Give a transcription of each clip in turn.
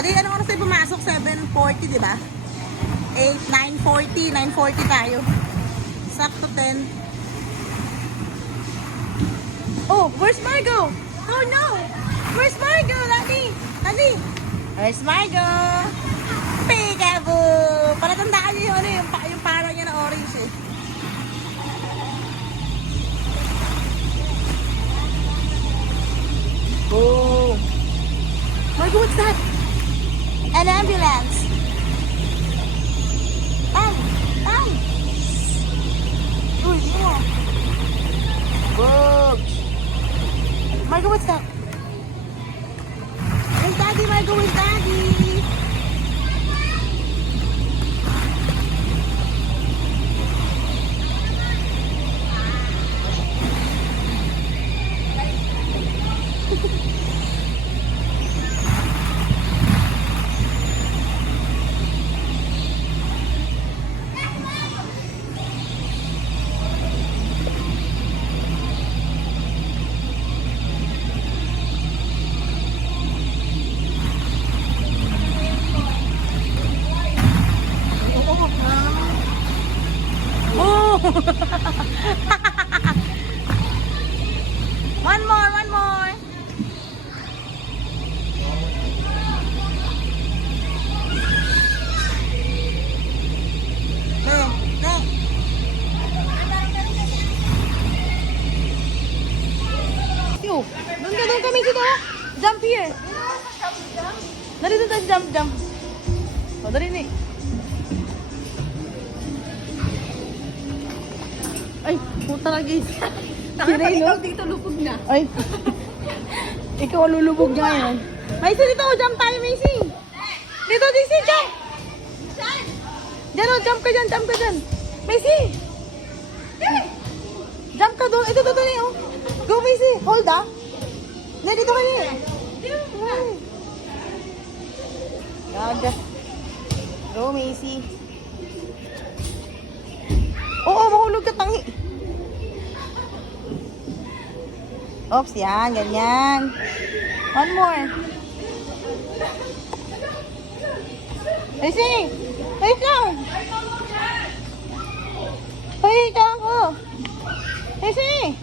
Adi, anong oras tayo pumasok? 7:40, di ba? 9:40 tayo. Sakto 10. Oh, where's Margo? Oh no! Where's Margo, Daddy? Daddy! Where's Margo? Peekaboo! Palatandaan niyo yung parang niya na orange eh. Oh! Margo, what's that? An ambulance. Uy, mo. Bugs. Margo, what's that? Where's Daddy, Margo? Where's Daddy? One more. Doon kami dito. Jump here. Dali doon tayo, jump. O, dali ni. Ay, puta lagi. Nakapag ikaw dito, lupog na. Ay. Ikaw ang lulubog niya ngayon. Macy, dito. Jump tayo, Macy. Dito, DC, jump. Diyan, jump ka dyan. Macy. Jump ka doon. Ito, oh. Go, Macy. Hold, ah. Hindi, dito ka niya. Gaga. Go, Macy. Oo, mahulog ka, tangi. Oops, yan, ganyan. One more. Macy! Wait lang! Wait lang ako! Macy!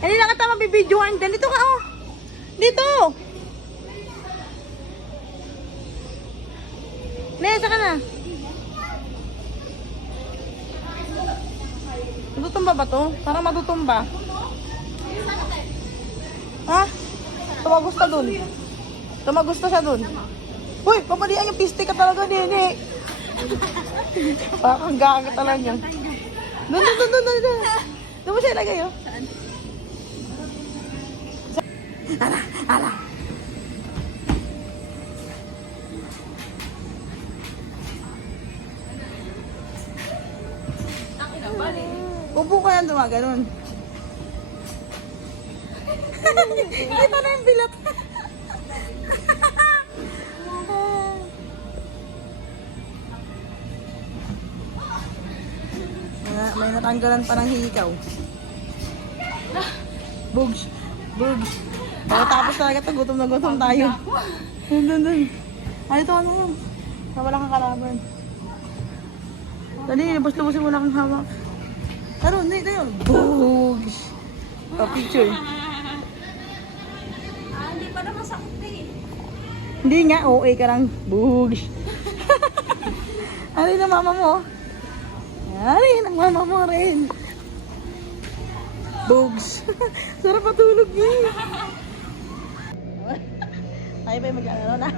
Hindi na kita mabibidyoan. Dito ka, oh! Dito! Nesa ka na. Matutumba ba to? Parang matutumba. Ha? Tumagusta dun. Tumagusta siya dun. Uy, papalian yung piste ka talaga, Nene. Parang gaga talaga. Dun. Doon mo siya ilagay, oh. Ala. Upo ka yan, dumaganon. Kita na yung bilat. May natanggalan pa ng hikaw. Bugs. Tapos talaga ito, gutom na gutom tayo. Dun. Ano ito, ano yun? Wala kang kalaban. Dali, lubos-lubosin mo na akong hawak. Taro, hindi yun. Bugs. Picture. Hindi pa naman sakit eh. Hindi nga, OA ka lang. Bugs. Ari na mama mo. Ari na mama mo rin. Bugs. Sarap matulog niya. Tayo ba'y mag-ano na?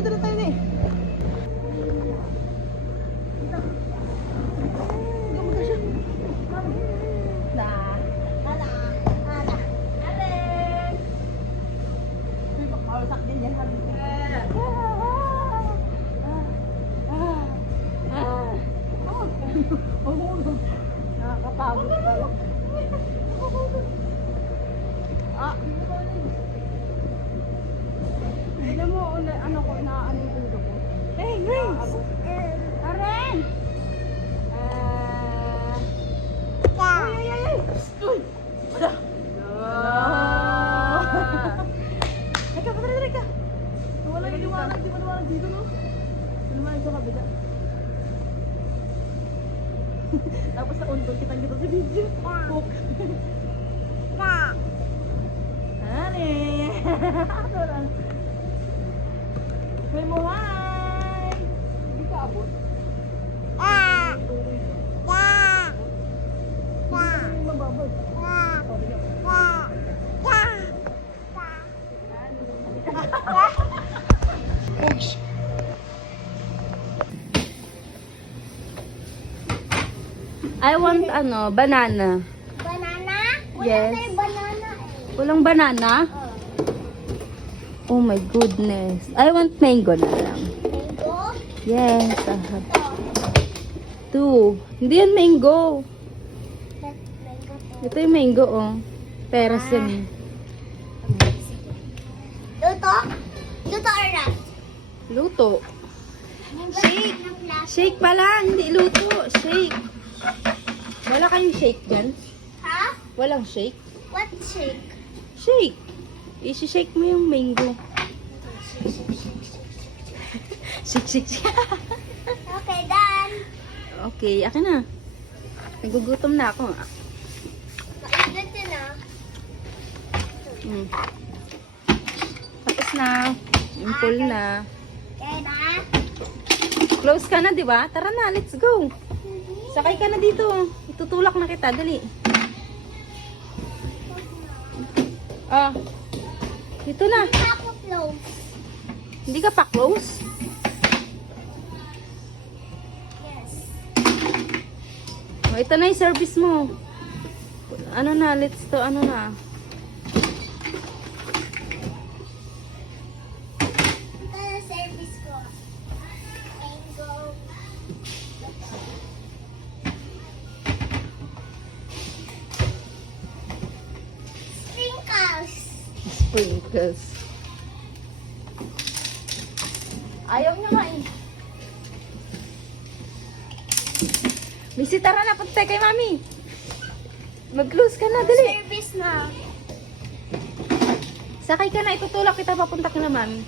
Dito na tayo eh. Gumagay siya. Uy, makawasak din yan. Nakakapagod pala. Alam mo, ano ko, inaano yung ulo ko. Hey, Grace! Karen! Ay! Uy! Wala! Teka, patara ka! Wala yung liwanag, di ba liwanag dito, no? Liwanag sa kabila. Tapos naundol kitang sa video. Hook. Ani! May mo, hi! Hindi ka abot. I want banana. Banana? Wala Yes. tayong banana eh. Walang banana? Oh my goodness. I want mango na lang. Mango? Yes, I have Ito. 2. Hindi yan mango. Mango to. Ito yung mango, oh. Peras yan. Luto? Luto or not? Luto. Shake! Shake pa lang, hindi luto. Shake. Wala kayong shake dyan? Ha? Walang shake? What shake? Shake. I-shake mo yung mango. Shake, shake, shake. Okay, done. Okay, akin na. Nagugutom na ako. Mainit yun ah. Mm. Tapos na. Yung full na. Okay na? Close ka na, di ba? Tara na, let's go. Sakay ka na dito. Itutulak na kita, dali. Ah. Dito na. Hindi ako close. Hindi ka pa close? Yes. Oh, ito na yung service mo. Ano na, let's to, ano na. Ito na service ko. Mango. Sprinkles. Sprinkles. Ayaw niya nga eh. Missy, tara na, punta kay mami. Mag-close ka na, dali. Service na. Sakay ka na, itutulak kita papunta ka na mami.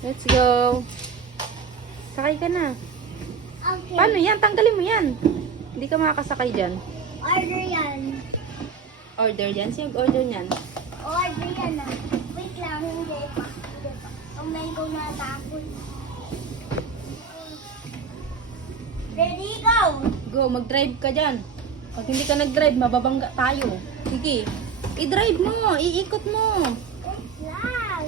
Let's go. Sakay ka na. Okay. Paano yan? Tanggalin mo yan. Hindi ka makakasakay dyan. Order yan. Order dyan. Sino order niyan? Order yan ah. Wait lang, hindi pa. Hindi pa. Ang mango na tapon. Ready, go! Go, mag-drive ka dyan. Pag hindi ka nag-drive, mababangga tayo. Sige. I-drive mo. Iikot mo. Wait lang.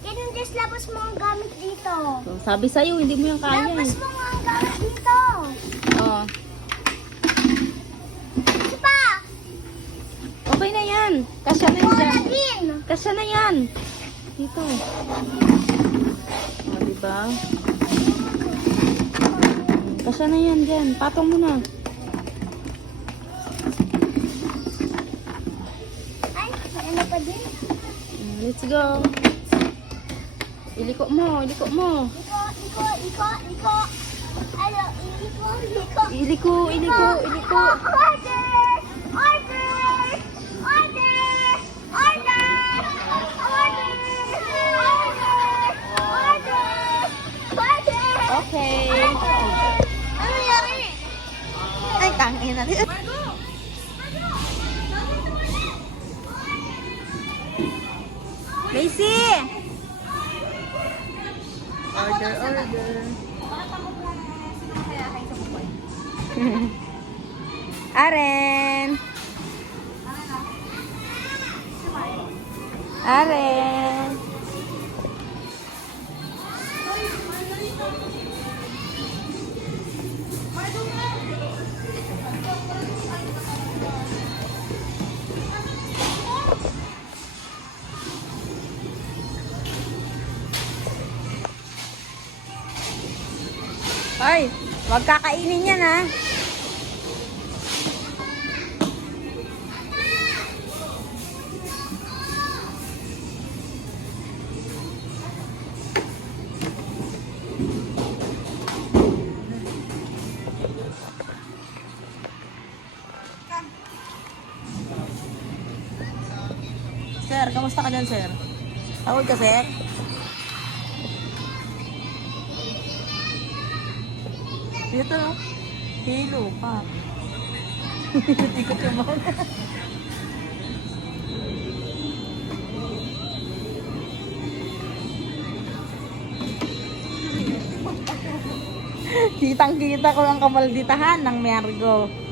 Ganun, just labas mo ang gamit dito. So, sabi sa'yo, hindi mo yung kaya Labas eh. mo nga ang gamit dito. Oh. Isa pa! Okay na yan. Kasya na Wala yan. din! Kasya na yan. Dito. O, diba? Kasya na yan dyan. Patong mo na. Ay, may ano pa din? Let's go. Iliko mo. Iliko mo. Iko. Ano, iko. Iliko. Iliko. Iliko. Order! Order! Order! Order! Order! Order! Order! Okay. Ano yan? Ay, tangin na. Macy! Order. Aren! Aren! Ay, wag kakainin yan ha. Sir, kamusta ka dyan, sir? Tawag ka, sir? Dito, no? Hilo pa. Ikot yung mga. Kitang-kita ko ang kamalditahan ng Mergo.